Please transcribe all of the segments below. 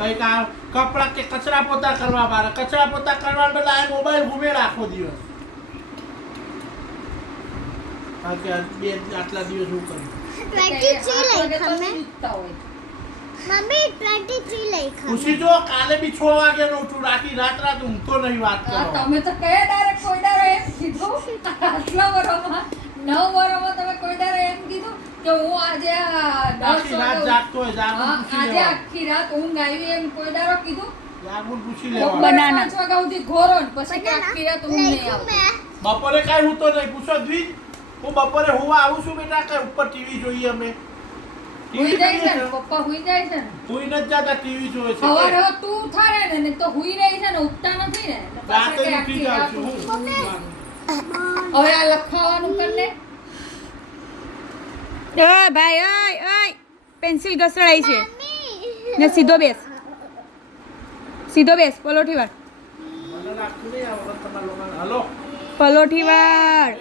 કંઈક કામ કપડાં કે કચરા પોતા કરવા મારે. કચરા પોતા કરવા બદલે આ મોબાઈલ ઘૂમે રાખો દિવસ. બે આટલા હું કર્યું ખુશી જો કાલે બી છ વાગે નો ઉઠું. રાખી રાત રાત ઊંઘતો નહીં વાત કરો. તમે તો કયા ડાયરેક્ટ કોઈ એમ આટલા વરોમાં નવ તમે કોઈ કીધું કે હું આજે આખી રાત જાગતો હોય આજે આખી રાત ઊંઘ આવી એમ કોઈ દારો કીધું? બપોરે કાંઈ હું તો નહીં પૂછો દ્વિજ. હું બપોરે હું આવું છું બેટા કે ઉપર ટીવી જોઈએ અમે. હુઈ જાય છે પપ્પા હુઈ જાય છે ને. હુઈ ન જતા ટીવી જોવે છે. હવે તું ઉઠાડે ને ને તો હુઈ રહી છે ને ઉઠતા નથી ને. રાતે ઉઠી છું. હવે આ લખાવાનું કર લે. ઓય ભાઈ ઓય ઓય પેન્સિલ ઘસડાઈ છે. ને સીધો બેસ. સીધો બેસ પલોઠી વાળ. મને લાગતું નહીં આ વખત તમારા લોકોને. હલો. પલોઠી વાળ.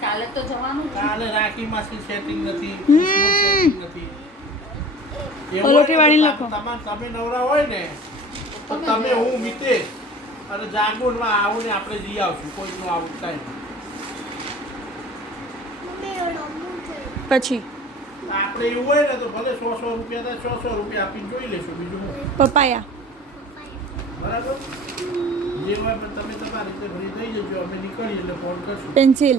કાલે તો જવાનું કાલે રાખી માસી સેટિંગ નથી નથી. પલોઠી લખો. તમે નવરા હોય ને તો તમે હું મિતેશ. અને જાગુનમાં આવું ને આપણે જઈ આવશું. કોઈનું આવું કાંઈ પછી? આપણે એવું હોય ને તો ભલે સો સો રૂપિયા થાય સો સો રૂપિયા આપીને જોઈ લેશું બીજું પપાયા બરાબર? જે હોય પણ તમે તમારી રીતે ફરી થઈ જજો. અમે નીકળીએ એટલે ફોન કરશું. પેન્સિલ.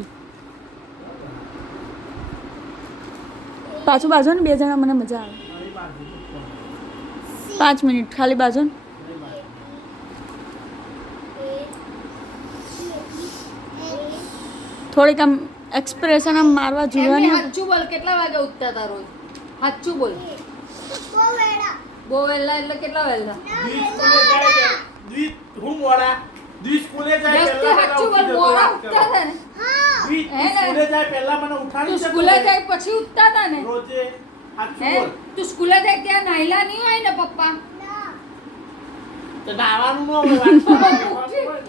પાછું બાજુ ને બે જણા મને મજા આવે. પાંચ મિનિટ ખાલી બાજુ ને મારી બાજુ. થોડીક આમ એક્સપ્રેશન આમ મારવા જોવાની. સાચું બોલ કેટલા વાગે ઉઠતા તા રોજ? હાચું બોલ. બહુ વહેલા એટલે કેટલા વહેલા? હું મોડા સ્કૂલે જાય બોલ મોડા ઉઠતા હતા ને? સ્કૂલે જાય પહેલા મને ઉઠાડી સ્કૂલે જાય પછી ઉઠતા હતા ને? રોજે. સાચું તું સ્કૂલે જાય ત્યાં નાયલા નહીં હોય ને પપ્પા? તો નાવાનું ન હોય વાત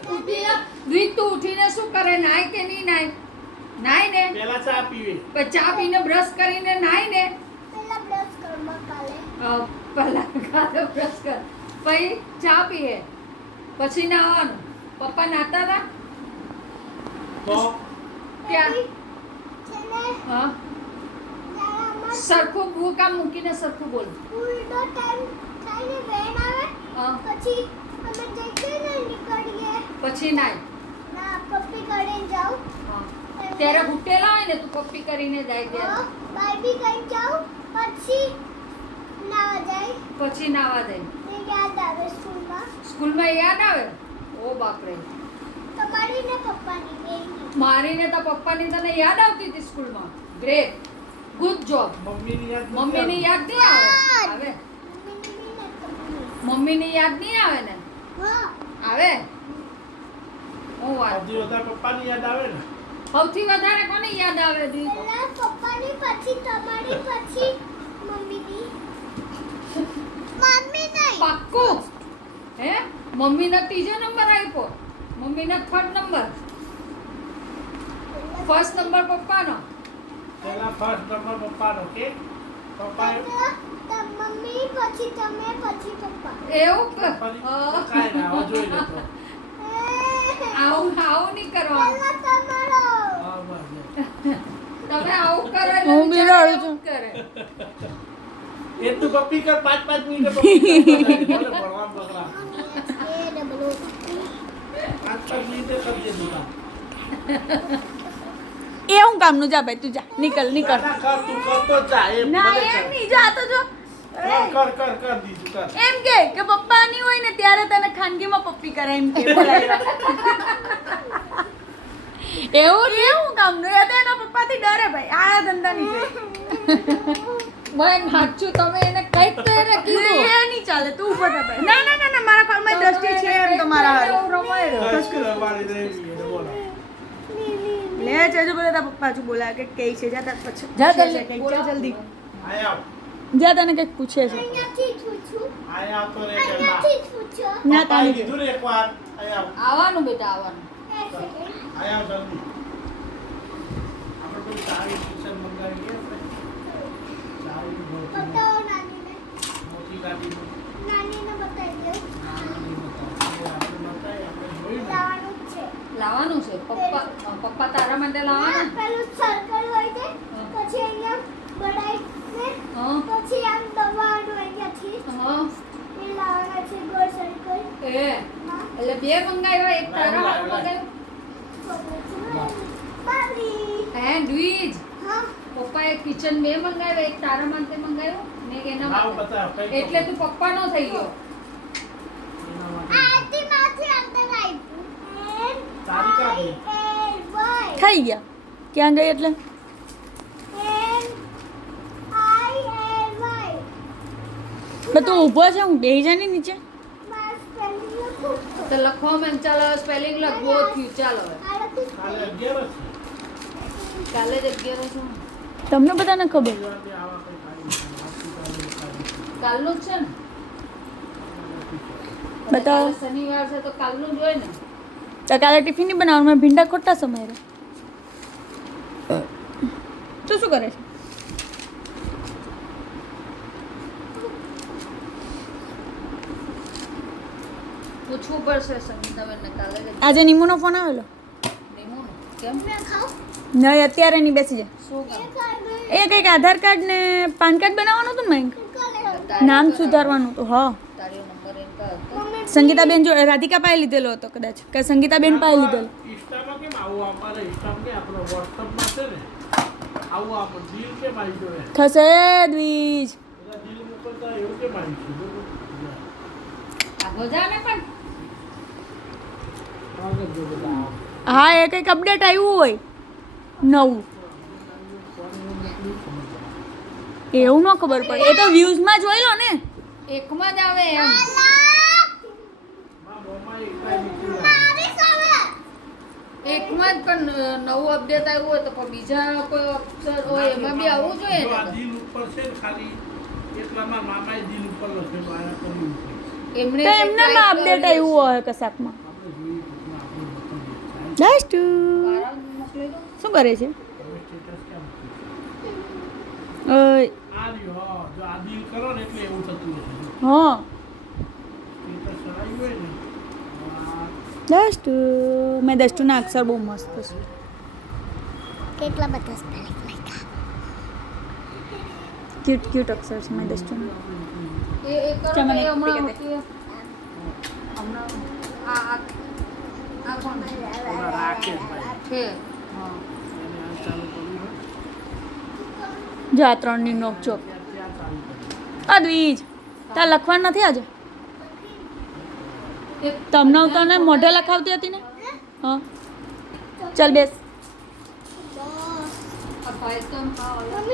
ઉઠીને તું ઉઠીને શું કરે? નાય કે નહીં નાય? નાય ને? પહેલા ચા પીવે. પછી ચા પીને બ્રશ કરીને નાય ને? પેલા બ્રશ કર કાલે. અ, પહેલા કાલે બ્રશ કર. પછી ચા પીએ. પછી નાવાનું. પપ્પા નાતા હતા તો? ક્યાં હા. સરખું બુક આમ મૂકીને સરખું બોલ સ્કૂલનો ટાઈમ થાય ને વેન આવે હા પછી અમે જઈએ ને નીકળીએ. પછી નાય ના પપ્પી કરીને જાઉં. હા. ત્યારે ભૂટેલા હોય ને તું પપ્પી કરીને જાય ત્યારે બાય કરીને જાઉં પછી નાવા જાય. પછી નાવા જાય. યાદ આવે સ્કૂલમાં. સ્કૂલમાં યાદ આવે? ઓ બાપરે. તમારી ને પપ્પાની બેની. મારીને તો પપ્પાની તને યાદ આવતી હતી સ્કૂલમાં. ગ્રેટ ગુડ જોબ મમ્મીની યાદ મમ્મીની યાદ નહીં આવે? આવે? ને. મમ્મીની યાદ નહીં આવે ને? આવે? હું વાત સૌથી વધારે પપ્પાની યાદ આવે ને? સૌથી વધારે કોની યાદ આવે દી? પપ્પાની પછી તમારી પછી મમ્મીની. મમ્મી નહીં. પાક્કું? હે? મમ્મીનો ત્રીજો નંબર આપ્યો. મમ્મીનો થર્ડ નંબર. ફર્સ્ટ નંબર પપ્પાનો. પહેલા ફર્સ્ટ નંબર પપ્પાનો કે ત- મમ્મી પછી તમે પછી પપ્પા એવું કાંઈ ના આવો જોઈ લેતો આવું આવું નહીં કરવાનું તમે આવું કરો એટલે હું બિલાડું જ કરે. એ તું પપ્પી કર પાંચ પાંચ મિનિટ પપ્પી કર. ભણવા ઓ. પાંચ પાંચ મિનિટે કરજે દુકાન એ હું કામનું જા ભાઈ તું જા. નીકળ નીકળ. ના, કર તું કરતો જ જા. એ ના એમ નહીં જા તો જો. કર કર કર કર કર. એમ કે કે પપ્પા ની હોય ને ત્યારે તને ખાનગીમાં પપ્પી કરે એમ કે એવું એવું કામનું એ તો એના પપ્પાથી ડરે ભાઈ. આ ધંધા નહીં બેન સાચું તમે એને કંઈક તો એને કીધું. એ નહીં ચાલે તું ઊભો થા ભાઈ. ના ના ના ના મારા પર દ્રષ્ટિ છે એમ તમારા હારું. લે જજો બોલે તારા પપ્પા હજુ બોલા કે કઈ છે? જા તાર પછી જા જલ્દી. જા જલ્દી. આય જા તને કંઈક પૂછે છે. તો રે ના તાની. કીધું ને એકવાર. આવવાનું બેટા આવવાનું. આયા જલ્દી. આપણે કોઈ સારી શિક્ષણ મંગાવીએ નાનીને. મોટી ગાડીનું. નાનીને બતાવી દો નાની બતાવો. આપણે બતાવીએ, આપણે જોઈ ને. લાવવાનું જ છે લાવવાનું છે? પપ્પા પપ્પા તારા માટે લાવવાના? પેલું સર્કલ હોય છે. પછી અહીંયા બડાઈને પછી આમ દબાવવાનું અહીંયાથી. હા. એ લાવવાના છે ગોળ સર્કલ એ. એટલે બે મંગાવ્યો એક તારા લાવ, મંગાવ્યું હે દ્વિજ પપ્પાએ કિચન બે મંગાવ્યો એક તારા માટે મંગાવ્યો ને એના માટે. એટલે તું. પપ્પા નો થઈ ગયો એના માટે. આથી માંથી અંદર થઈ ગયા. ક્યાં ગઈ એટલે? પણ તું ઊભો છે હું બેહી જાય નીચે? સ્પેલિંગ લખું તો લખવામાં ચાલો સ્પેલિંગ લખવો થયું ચાલો કાલે જ છે. કાલે જ અગિયાર છું. તમને બધાને ખબર. કાલનું જ છે ને? બતાવો. શનિવાર છે તો કાલનું જ હોય ને? તો કાલે ટિફિન નહીં બનાવવાનું મેં ભીંડા ખોટા સમય રહે. તું શું કરે છે? પૂછવું પડશે સંગીતાબેનને કાલે આજે નીમુનો ફોન આવેલો? કેમ? નહીં અત્યારે નહીં બેસી જાય શું એ કંઈક આધાર કાર્ડ ને પાન કાર્ડ બનાવવાનું હતું ને નામ સુધારવાનું હતું હા. તારી નંબર સંગીતાબેન જો રાધિકા પાસે લીધેલો હતો કદાચ. કે સંગીતાબેન પાસે લીધેલો. ઇન્સ્ટામાં કેમ આવું અમારે ઇન્સ્ટામાં નહીં આપણો વોટ્સઅપમાં છે ને આવું આપણે દિલ કેમ આવી જોઈએ થશે દ્વિજ. મોકલતા એવું કેમ આવી પણ. હા એ કંઈક અપડેટ આવ્યું હોય. નવું. એવું ન ખબર પડે. એ તો વ્યૂઝમાં જોઈ લો ને. એકમાં જ આવે એમ મારા મોંમાં એકલા નીકળી આવે. મારી સામે એકમાં જ પણ નવું અપડેટ આવ્યું હોય તો પણ બીજા કોઈ ઓપ્શન હોય એમાં બી આવવું જોઈએ ને દિલ ઉપર છે ને ખાલી એટલામાં મામાએ દિલ ઉપર લખેલું આયા કર્યું એમણે તો એમને like અપડેટ આવ્યું હોય કશાકમાં? મોકલી દો. શું કરે છે? ઓય, આ હા. જો આ દિલ કરો ને એટલે એવું થતું હશે હા. સ્ટેટસ ચડાવ્યું હોય ને આ જસ્ટ મેં દસ્તુના અક્ષર બહુ મસ્ત છે. કેટલા બધા સ્પેલિંગ લખ્યા? ક્યુટ ક્યુટ અક્ષર છે મેં દસ ટુના. જો આ ત્રણની નોક ચોક આ દ્વિજ તાર લખવાનું નથી આજે? તમને તને મોઢે લખાવતી હતી ને? હા. ચાલ બેસ.